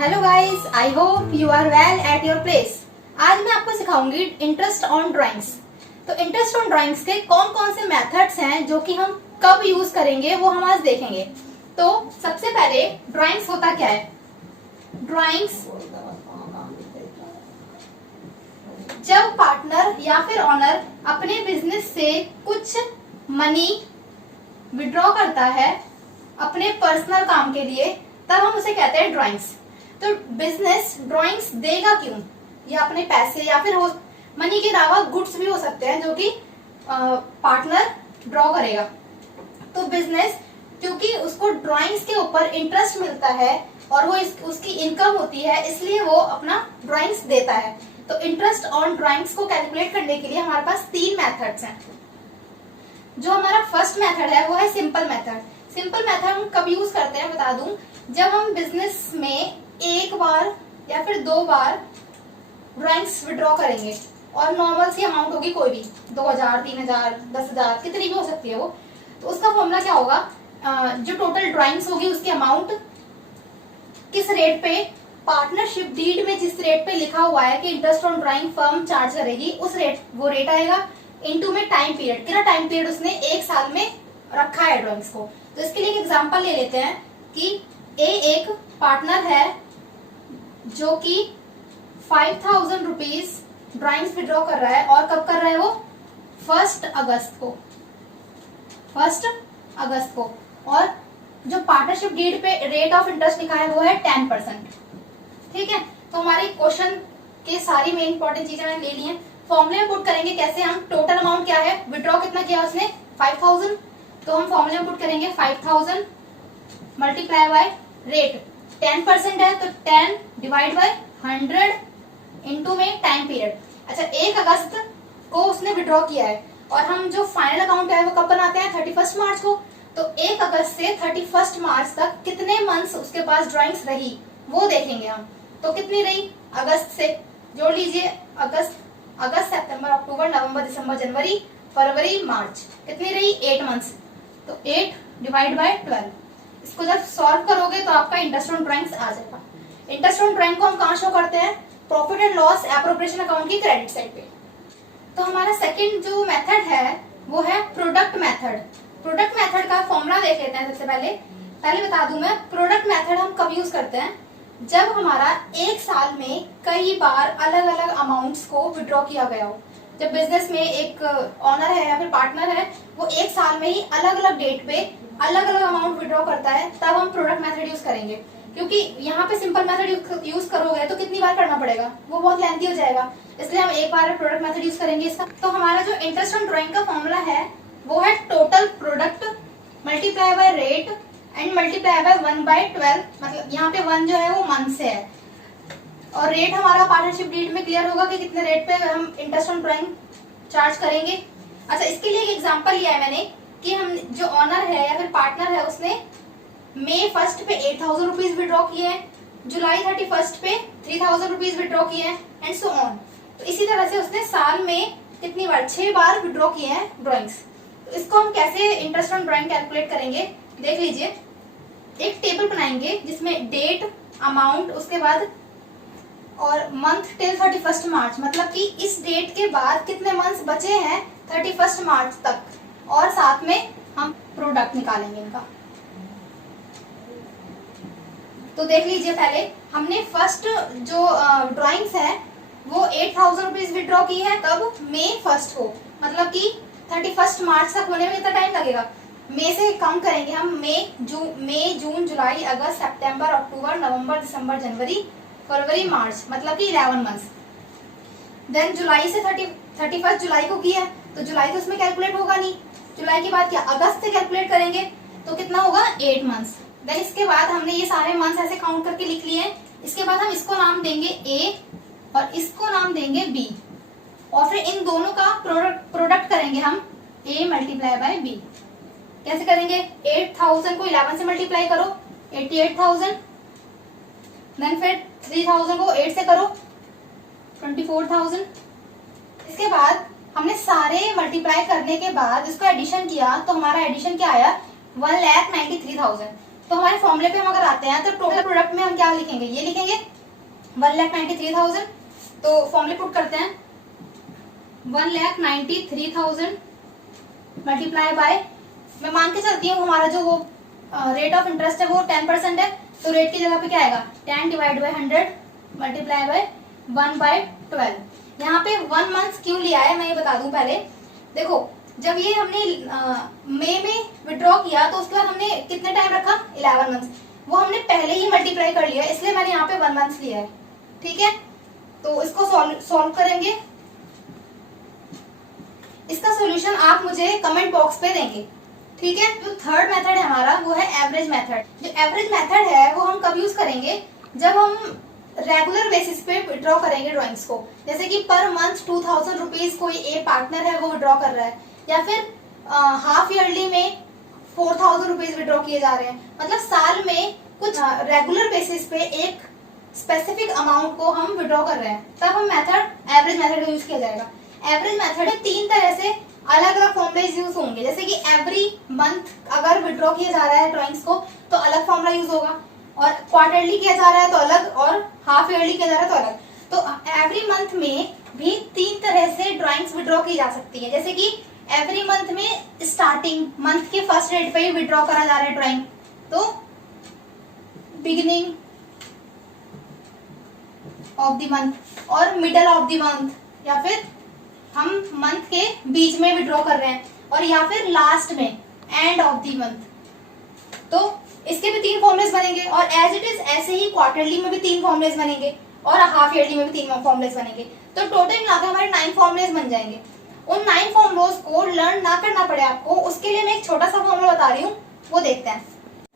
Hello guys, I hope you are well at your place. आज मैं आपको सिखाऊंगी इंटरेस्ट ऑन ड्राइंग्स। तो इंटरेस्ट ऑन ड्राइंग्स के कौन कौन से मेथड्स हैं जो कि हम कब यूज करेंगे वो हम आज देखेंगे। तो सबसे पहले ड्राइंग्स होता क्या है। ड्राइंग्स जब पार्टनर या फिर ऑनर अपने बिजनेस से कुछ मनी विड्रॉ करता है अपने पर्सनल काम के लिए, तब हम उसे कहते हैं ड्राइंग्स। तो बिजनेस ड्राइंग्स देगा क्यों? या अपने पैसे या फिर मनी के अलावा गुड्स भी हो सकते हैं जो कि पार्टनर ड्रॉ करेगा। तो बिजनेस क्योंकि उसको ड्राइंग्स के ऊपर इंटरेस्ट मिलता है और वो उसकी इनकम होती है, इसलिए वो अपना ड्राइंग्स देता है। तो इंटरेस्ट ऑन ड्राइंग्स को कैलकुलेट करने के लिए हमारे पास 3 मेथड्स हैं। जो हमारा फर्स्ट मेथड है वो है सिंपल मेथड। सिंपल मेथड हम कब यूज करते हैं बता दूं, जब हम बिजनेस में एक बार या फिर 2 बार ड्राइंग्स विड्रॉ करेंगे और नॉर्मल सी अमाउंट होगी, कोई भी 2000, 3000, 10,000 कितनी भी हो सकती है वो। तो उसका फॉर्मूला क्या होगा, जो टोटल ड्राइंग्स होगी उसकी अमाउंट किस रेट पे, पार्टनरशिप डीड में जिस रेट पे लिखा हुआ है कि interest on drawing firm charge करेगी, उस रेट वो रेट आएगा इनटू में टाइम पीरियड, कितना टाइम पीरियड उसने 1 साल में रखा है ड्राइंग्स को। तो इसके लिए एक एग्जांपल ले लेते हैं कि ए एक पार्टनर है जो कि 5000 रुपीज ड्राइंग्स विड्रॉ कर रहा है। और कब कर रहा है वो? 1 अगस्त को। 1 अगस्त को। और जो पार्टनरशिप डीड पे रेट ऑफ इंटरेस्ट लिखा है वो है 10%। ठीक है, तो हमारे क्वेश्चन के सारी मेन इंपॉर्टेंट चीजें मैंने ले ली हैं। फॉर्मूले में पुट करेंगे कैसे हम, टोटल अमाउंट क्या है, विड्रॉ कितना किया उसने 5000, तो हम फॉर्मूले में पुट करेंगे 5000 मल्टीप्लाई बाय रेट 10% है तो 10 डिवाइड बाय 100 इनटू में टाइम पीरियड। अच्छा, 1 अगस्त को उसने विड्रॉ किया है और हम जो फाइनल अकाउंट है वो कब बनाते हैं, 31 मार्च को। तो 1 अगस्त से 31 मार्च तक कितने मंथ्स उसके पास ड्राइंग्स रही वो देखेंगे हम। तो कितनी रही, अगस्त से जोड़ लीजिए, अगस्त सितंबर अक्टूबर नवंबर दिसंबर जनवरी फरवरी मार्च, कितनी रही 8 मंथ्स। तो 8 डिवाइड बाय 12, इसको जब सॉल्व करोगे तो आपका इंटरेस्ट ऑन ड्राइंग्स आ जाएगा। इंटरेस्ट ऑन ड्राइंग को हम कहाँ शो करते हैं, profit and loss appropriation account की क्रेडिट साइड पे। तो हमारा सेकंड जो मेथड है वो है प्रोडक्ट मेथड। प्रोडक्ट मेथड का फॉर्मूला देख लेते हैं। सबसे पहले बता दूं मैं, प्रोडक्ट मेथड हम कब यूज करते हैं, जब हमारा 1 साल में कई बार अलग अलग अमाउंट्स को विड्रॉ किया गया हो। जब बिजनेस में एक ऑनर है या फिर पार्टनर है, वो 1 साल में ही अलग अलग डेट पे अलग अलग अमाउंट विड्रॉ करता है, तब हम प्रोडक्ट मेथड यूज करेंगे। क्योंकि यहाँ पे सिंपल मेथड यूज करोगे तो कितनी बार करना पड़ेगा, वो बहुत लेंथी हो जाएगा, इसलिए हम एक बार प्रोडक्ट मेथड यूज करेंगे इसका। तो हमारा जो इंटरेस्ट ऑन ड्राइंग का फॉर्मूला है वो है total product multiply by rate and multiply by 1/12। मतलब यहाँ पे 1 जो है वो मंथ से है और रेट हमारा पार्टनरशिप डीड में क्लियर होगा कि कितने रेट पे हम इंटरेस्ट ऑन ड्राइंग चार्ज करेंगे। अच्छा, इसके लिए एक एग्जांपल लिया है मैंने कि हम जो ऑनर है या फिर पार्टनर है उसने मई 1 पे 8000 रुपीज विड्रॉ किए हैं, जुलाई 31 पे 3000 रुपीज विड्रॉ किए हैं एंड सो ऑन। तो इसी तरह से उसने साल में कितनी बार, 6 बार विड्रॉ किए हैं ड्राइंग्स। तो इसको हम कैसे इंटरेस्ट ऑन ड्राइंग कैलकुलेट करेंगे, देख लीजिए। एक टेबल बनाएंगे जिसमें डेट, अमाउंट, उसके बाद और मंथ टिल 31 मार्च, मतलब कि इस डेट के बाद कितने मंथ्स बचे हैं 31 मार्च तक, और साथ में हम प्रोडक्ट निकालेंगे इनका। तो देख लीजिए, पहले हमने फर्स्ट जो ड्राइंग्स है वो 8000 रुपीज विड्रॉ की है, कब, मई 1 को, मतलब कि 31 मार्च तक होने में कितना टाइम लगेगा, मई से काउंट करेंगे हम, मई जून जुलाई अगस्त सितंबर अक्टूबर नवंबर दिसंबर जनवरी फरवरी मार्च, मतलब कि 11 मंथ्स। देन जुलाई से 31 जुलाई को किया तो जुलाई तो उसमें कैलकुलेट होगा नहीं, जुलाई के बाद क्या, अगस्त से कैलकुलेट करेंगे तो कितना होगा 8 मंथ्स। देन इसके बाद हमने ये सारे मंथ्स ऐसे काउंट करके लिख लिए हैं। इसके बाद हम इसको नाम देंगे ए और इसको नाम देंगे बी, और फिर इन दोनों का प्रोडक्ट करेंगे हम, ए मल्टीप्लाई बाय बी। कैसे करेंगे, 8000 को 11 से मल्टीप्लाई करो 88,000, देन फिर 3000 को 8 से करो 24,000। इसके बाद हमने सारे मल्टीप्लाई करने के बाद इसको एडिशन किया तो हमारा एडिशन क्या आया, 1,93,000। तो हमारे फॉर्मूले पे हम अगर आते हैं तो टोटल प्रोडक्ट में हम क्या लिखेंगे, ये लिखेंगे 1,93,000। तो फॉर्मूले पुट करते हैं 1,93,000 मल्टीप्लाई बाय, मैं मान के चलती हूँ हमारा जो वो रेट ऑफ इंटरेस्ट है वो 10% है, तो रेट की जगह पे क्या आएगा 10 डिवाइड बाय 100 मल्टीप्लाई बाय 1/12। यहाँ पे 1 मंथ क्यों लिया है मैं ये बता दूं पहले। देखो जब ये हमने मई में विड्रॉ किया तो उसके बाद हमने कितने टाइम रखा 11 मंथ, वो हमने पहले ही मल्टीप्लाई कर लिया, इसलिए मैंने यहाँ पे 1 मंथ लिया है। ठीक है, तो इसको सॉल्व करेंगे। इसका सॉल्यूशन आप मुझे कमेंट बॉक्स पे देंगे। ठीक है, जो थर्ड मेथड है हमारा वो है एवरेज मेथड। जो एवरेज मेथड है वो हम कब यूज करेंगे, जब हम रेगुलर बेसिस पे विड्रॉ करेंगे ड्रॉइंग्स को। जैसे कि पर मंथ 2000 रुपीज कोई ए पार्टनर है वो विड्रॉ कर रहा है, या फिर हाफ ईयरली में 4000 रुपीज विड्रॉ किए जा रहे हैं, मतलब साल में कुछ रेगुलर बेसिस पे एक स्पेसिफिक अमाउंट को हम विड्रॉ कर रहे हैं, तब हम मेथड एवरेज मेथड यूज किया जाएगा। एवरेज मेथड में 3 तरह से अलग अलग फॉर्मूलेज यूज होंगे। जैसे कि एवरी मंथ अगर विड्रॉ किया जा रहा है ड्रॉइंग्स को तो अलग फॉर्मूला यूज होगा, और क्वार्टरली किया जा रहा है तो अलग, और हाफ ईयरली किया जा रहा है तो अलग। तो एवरी मंथ में भी 3 तरह से ड्रॉइंग्स विड्रॉ की जा सकती है। जैसे कि एवरी मंथ में स्टार्टिंग मंथ के फर्स्ट डेट पे ही विड्रॉ करा जा रहा है ड्रॉइंग, तो बिगिनिंग ऑफ द मंथ, और मिडल ऑफ द मंथ, या फिर हम मंथ के बीच में विड्रॉ कर रहे हैं, और या फिर लास्ट में एंड ऑफ द मंथ। तो इसके भी 3 फॉर्मुलेज बनेंगे, और एज इट इज ऐसे ही क्वार्टरली में भी 3 फॉर्मुलेज बनेंगे, और हाफ ईयरली में भी 3 फॉर्मुलेज बनेंगे। तो टोटल मिलाकर हमारे 9 फॉर्मुलेज बन जाएंगे। उन 9 फॉर्मुलोज को लर्न ना करना पड़े आपको, उसके लिए मैं एक छोटा सा फॉर्मुला बता रही हूँ, वो देखते हैं।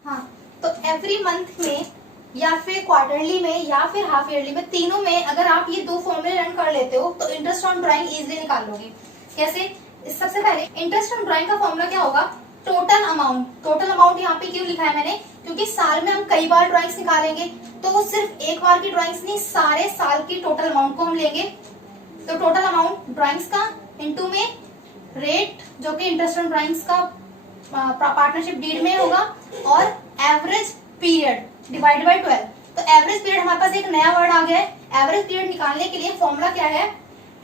हाँ, तो एवरी मंथ में या फिर क्वार्टरली में या फिर हाफ ईयरली में, तीनों में अगर आप ये 2 फॉर्मूले लर्न कर लेते हो तो इंटरेस्ट ऑन ड्राइंग इजीली निकाल लोगे। कैसे? सबसे पहले इंटरेस्ट ऑन ड्राइंग का फॉर्मूला क्या होगा, टोटल अमाउंट। टोटल अमाउंट यहाँ पे क्यों लिखा है मैंने, क्योंकि साल में हम कई बार ड्राइंग्स निकालेंगे, तो वो सिर्फ एक बार की ड्राइंग्स नहीं, सारे साल की टोटल अमाउंट को हम लेंगे। तो टोटल अमाउंट ड्राइंग्स का इनटू में रेट जो कि इंटरेस्ट ऑन ड्राइंग्स का पार्टनरशिप डीड में होगा, और एवरेज पीरियड डिवाइड बाय 12। तो एवरेज पीरियड हमारे पास एक नया वर्ड आ गया है। एवरेज पीरियड निकालने के लिए फॉर्मूला क्या है,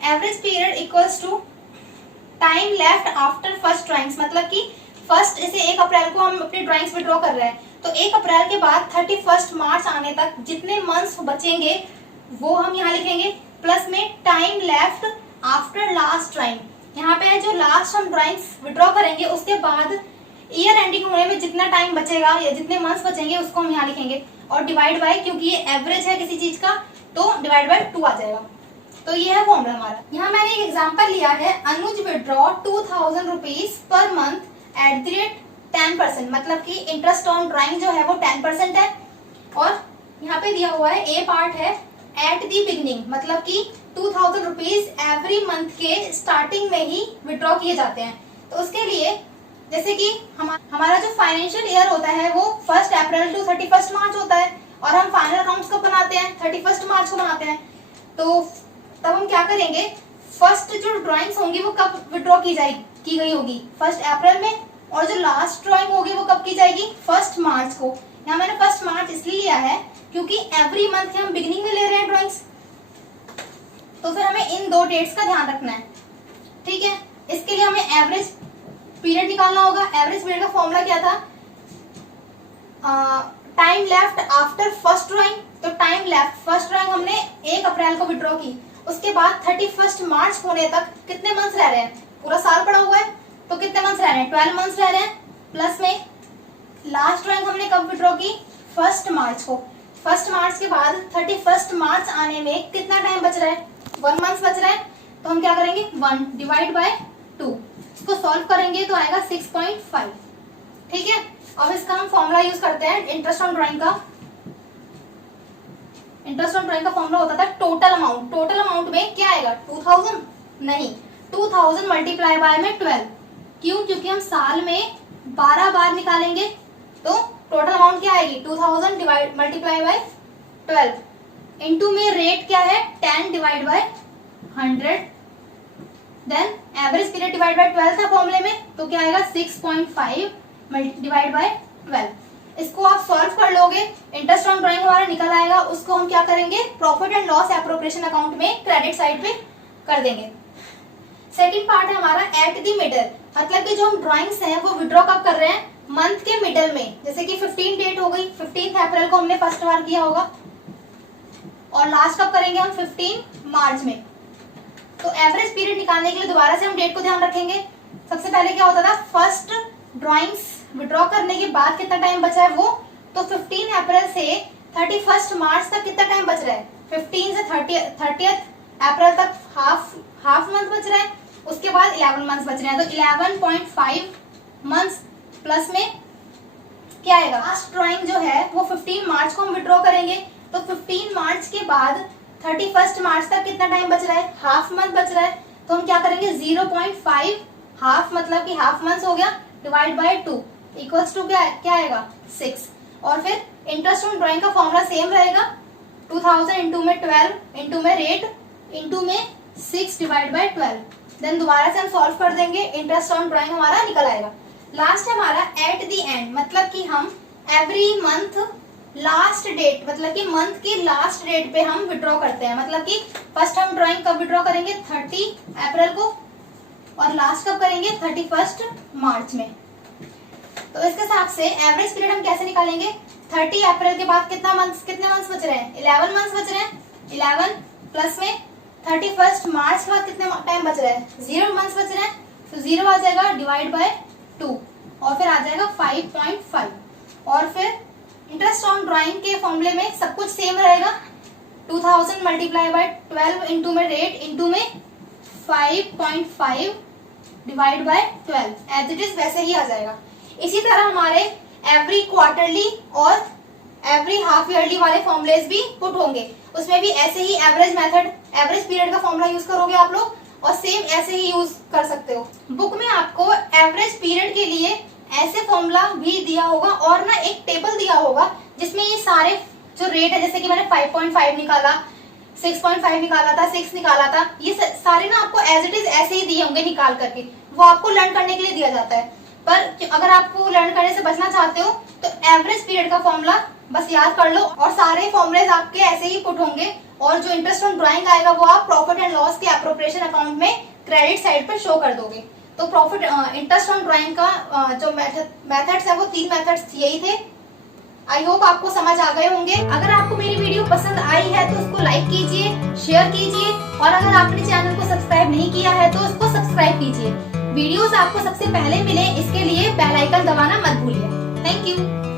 average period equals to time left after first drawings. मतलब कि फर्स्ट जैसे 1 अप्रैल को हम अपनी ड्राइंग्स विड्रॉ कर रहे हैं, तो 1 अप्रैल के बाद 31 मार्च आने तक जितने मंथ्स बचेंगे वो हम यहाँ लिखेंगे, प्लस में time left after last drawing. यहाँ पे जो लास्ट हम ड्राइंग्स विड्रॉ करेंगे उसके बाद ईयर एंडिंग होने में जितना टाइम बचेगा या जितने मंथ्स बचेंगे उसको हम यहाँ लिखेंगे, और डिवाइड बाय, क्योंकि ये एवरेज है किसी चीज का तो डिवाइड बाय 2 आ जाएगा। तो ये है फॉर्मूला हमारा। यहाँ मैंने एक एग्जांपल लिया है, Anuj withdraw 2000 rupees per month at the rate 10%, मतलब कि इंटरेस्ट ऑन ड्राइंग जो है वो 10% है, और यहाँ पे दिया हुआ है ए पार्ट है एट दी बिगनिंग, मतलब कि 2000 रुपीज एवरी मंथ के स्टार्टिंग में ही विड्रॉ किए जाते हैं। तो उसके लिए जैसे कि हमारा जो फाइनेंशियल ईयर होता है वो 1 अप्रैल टू 31 मार्च होता है, और हम फाइनल अकाउंट्स कब बनाते हैं 31 मार्च को बनाते हैं। तो तब हम क्या करेंगे, फर्स्ट जो ड्राइंग्स होंगी वो कब विड्रॉ की गई होगी 1 अप्रैल में, और जो लास्ट ड्राइंग होगी वो कब की जाएगी 1 मार्च को। यहाँ मैंने 1 मार्च इसलिए लिया है क्योंकि एवरी मंथ हम बिगिनिंग में ले रहे हैं ड्राइंग्स, तो फिर हमें इन 2 डेट्स का ध्यान रखना है। ठीक है, इसके लिए हमें एवरेज पीरियड निकालना होगा। एवरेज पीरियड का फॉर्मूला क्या था, time left after first drawing. तो टाइम लेफ्ट फर्स्ट ड्राइंग हमने 1 अप्रैल को विड्रॉ की, उसके बाद 31 मार्च होने तक कितने मंथ्स रह रहे हैं, पूरा साल पड़ा हुआ है, तो कितने मंथ्स रह रहे हैं 12 मंथ्स रह रहे हैं, प्लस में लास्ट ड्राइंग हमने कब विड्रॉ की 1 मार्च को। 1 मार्च के बाद 31 मार्च आने में कितना टाइम बच रहा है 1 मंथ बच रहा है, तो हम क्या करेंगे 1 डिवाइड बाय 2, इसको सॉल्व करेंगे तो आएगा 6.5। ठीक है, अब इसका हम फॉर्मूला यूज करते हैं इंटरेस्ट ऑन ड्राइंग का। इंटरेस्ट ऑन ड्राइंग का फॉर्मूला होता था टोटल अमाउंट। टोटल अमाउंट में क्या आएगा 2000 नहीं, 2000 मल्टीप्लाई बाय में 12। क्यों? क्योंकि हम साल में 12 बार निकालेंगे, तो टोटल अमाउंट क्या आएगी 2000 डिवाइड मल्टीप्लाई बाय 12, इनटू में रेट क्या है 10 divide by 100, then average period divide by 12 था फॉर्मूले में, तो क्या आएगा 6.5 डिवाइड बाय 12। इसको आप सॉल्व कर लोगे, इंटरेस्ट ऑन ड्राइंग हमारा निकल आएगा, उसको हम क्या करेंगे, profit and loss appropriation account में क्रेडिट साइड पे कर देंगे। सेकंड पार्ट है हमारा एट द मिडल, मतलब कि जो हम ड्राइंग्स हैं वो विड्रॉ कब कर रहे हैं, मंथ के मिडल में। जैसे कि 15 डेट हो गई, 15 अप्रैल को हमने फर्स्ट बार किया होगा, और लास्ट कब करेंगे हम, 15 मार्च में। तो एवरेज पीरियड निकालने के लिए दोबारा से हम डेट को ध्यान रखेंगे। सबसे पहले क्या होता था, फर्स्ट ड्राइंग्स विड्रॉ करने के बाद कितना टाइम बचा है वो, तो 15 अप्रैल से 31 मार्च तक कितना टाइम बच रहा है, 15 से 30 अप्रैल तक हाफ मंथ बच रहा है, उसके बाद 11 मंथ बच रहे हैं, तो 11.5 मंथ्स प्लस में क्या आएगा, लास्ट ड्राइंग जो है वो 15 मार्च को हम विड्रॉ करेंगे। तो 15 मार्च के बाद 31 मार्च तक कितना टाइम बच रहा है, हाफ मंथ बच रहा है, तो हम क्या करेंगे 0.5 हाफ मतलब कि हाफ मंथ हो गया, डिवाइड बाय 2 इक्वल्स टू क्या आएगा 6। और फिर इंटरेस्ट ऑन ड्राइंग का फॉर्मूला सेम रहेगा, 2000 इंटू में 12 इंटू में रेट इंटू में 6 डिवाइड बाय 12। देन दोबारा से हम सॉल्व कर देंगे, इंटरेस्ट ऑन ड्राइंग हमारा निकल आएगा। लास्ट हमारा एट द एंड, मतलब कि हम एवरी मंथ लास्ट डेट, मतलब कि मंथ की लास्ट डेट पे हम विड्रॉ करते हैं। मतलब कि फर्स्ट हम ड्राइंग कब विड्रॉ करेंगे, 30 अप्रैल को, और लास्ट कब करेंगे 31 मार्च में। तो इसके हिसाब से एवरेज पीरियड हम कैसे निकालेंगे, 30 अप्रैल के बाद कितने मंथ्स बच रहे हैं, 11 मंथ्स बच रहे हैं, 11 प्लस में 31 मार्च के बाद कितने टाइम बच रहा है, 0 मंथ्स बच रहे हैं, तो 0 आ जाएगा डिवाइड बाय 2 और फिर आ जाएगा 5.5। और फिर इंटरेस्ट ऑन ड्राइंग के फॉर्मूले में सब कुछ सेम रहेगा, 2000 मल्टीप्लाई बाय 12 इंटू में रेट इंटू में 5.5 divide by 12 as it is वैसे ही आ जाएगा। इसी तरह हमारे एवरी क्वार्टरली और एवरी हाफ ईयरली वाले फॉर्मुलेज भी पुट होंगे, उसमें भी ऐसे ही एवरेज मेथड, एवरेज पीरियड का फॉर्मूला यूज करोगे आप लोग, और सेम ऐसे ही यूज कर सकते हो। बुक में आपको एवरेज पीरियड के लिए ऐसे फॉर्मूला भी दिया होगा और ना एक टेबल दिया होगा जिसमें ये सारे जो रेट है, जैसे कि मैंने 5.5 निकाला, 6.5 निकाला था, 6 निकाला था, ये सारे ना आपको एज इट इज ऐसे ही दिए होंगे निकाल करके, वो आपको लर्न करने के लिए दिया जाता है। पर अगर आपको लर्न करने से बचना चाहते हो तो एवरेज पीरियड का फॉर्मूला बस याद कर लो, और सारे फॉर्मुलेज आपके ऐसे ही पुट होंगे, और जो इंटरेस्ट ऑन ड्राइंग आएगा वो आप प्रॉफिट एंड लॉस के एप्रोप्रिएशन अकाउंट में क्रेडिट साइड पर शो कर दोगे। तो प्रॉफिट इंटरेस्ट ऑन ड्राइंग का जो मेथड्स है वो 3 मेथड्स यही थे। आई होप आपको समझ आ गए होंगे। अगर आपको मेरी वीडियो पसंद आई है तो उसको लाइक कीजिए, शेयर कीजिए, और अगर आपने चैनल को सब्सक्राइब नहीं किया है तो उसको सब्सक्राइब कीजिए। वीडियोस आपको सबसे पहले मिले इसके लिए बेल आइकन दबाना मत भूलिए। Thank you.